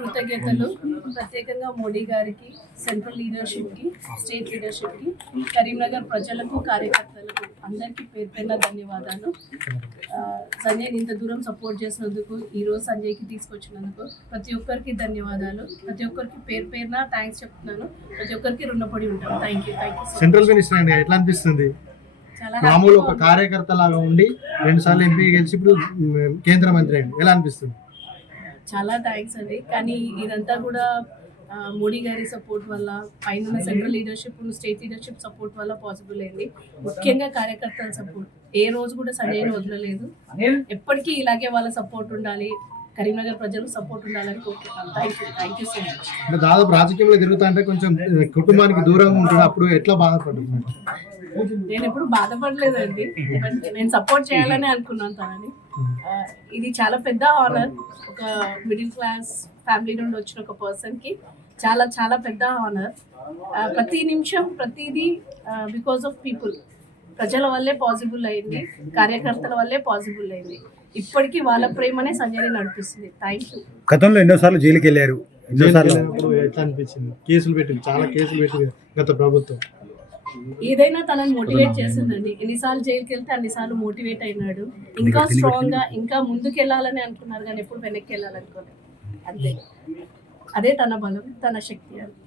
కృతజ్ఞతలు ప్రత్యేకంగా మోడీ గారికి సెంట్రల్ లీడర్షిప్కి స్టేట్ లీడర్షిప్కి కరీంనగర్ ప్రజలకు కార్యకర్తలకు అందరికీ పేరు పేరున ధన్యవాదాలు సంజయ్ ఇంత దూరం సపోర్ట్ చేసినందుకు ఈరోజు సంజయ్కి తీసుకొచ్చినందుకు ప్రతి ఒక్కరికి ధన్యవాదాలు ప్రతి ఒక్కరికి పేరు పేరున థ్యాంక్స్ చెప్తున్నాను ప్రతి ఒక్కరికి రుణపడి ఉంటాను thank you thank you central minister ఎట్లా అనిపిస్తుంది మామూలు ఒక కార్యకర్త లాగా ఉండి సార్లు ఎంపీ గెలిచి ఇప్పుడు కేంద్ర మంత్రి అండి ఎలా అనిపిస్తుంది చాలా థ్యాంక్స్ అండి కానీ ఇదంతా కూడా మోడీ గారి సపోర్ట్ వల్ల పైన central leadership state leadership support వల్ల పాసిబుల్ అయింది ముఖ్యంగా కార్యకర్తల సపోర్ట్ ఏ రోజు కూడా సంజయ్ని వదలలేదు ఎప్పటికీ ఇలాగే వాళ్ళ సపోర్ట్ ఉండాలి కరీంనగర్ ప్రజలు సపోర్ట్ ఉండాలని కోరుకుంటున్నాను థ్యాంక్ యూ దాదాపు రాజకీయంలో తిరుగుతా అంటే కొంచెం కుటుంబానికి దూరంగా ఉంటుంది అప్పుడు ఎట్లా బాధపడుతుంది నేను ఎప్పుడు బాధపడలేదండి నేను సపోర్ట్ చేయాలని అనుకున్నాను తనని ఇది చాలా పెద్ద ఆనర్ ఒక మిడిల్ క్లాస్ ఫ్యామిలీ నుండి వచ్చిన ఒక పర్సన్ కి చాలా చాలా పెద్ద ఆనర్ ప్రతి నిమిషం ప్రతిదీ బికాస్ ఆఫ్ పీపుల్ ప్రజల వల్లే పాసిబుల్ అయింది కార్యకర్తల వల్లే పాసిబుల్ అయింది ఇప్పటికీ వాళ్ళ ప్రేమనే సంజయ్ నడిపిస్తుంది థ్యాంక్ యూ గతంలో ఎన్నోసార్లు జైలుకి వెళ్ళారు ఎట్లా అనిపించింది కేసులు పెట్టింది చాలా కేసులు పెట్టింది గత ప్రభుత్వం ఏదైనా తనని మోటివేట్ చేసిందండి ఎన్నిసార్లు జైలుకి వెళ్తే అన్నిసార్లు మోటివేట్ అయినాడు ఇంకా స్ట్రాంగ్ గా ఇంకా ముందుకు వెళ్ళాలని అనుకున్నారు కానీ ఎప్పుడు వెనక్కి వెళ్ళాలనుకోలేదు అంతే అదే తన బలం తన శక్తి అది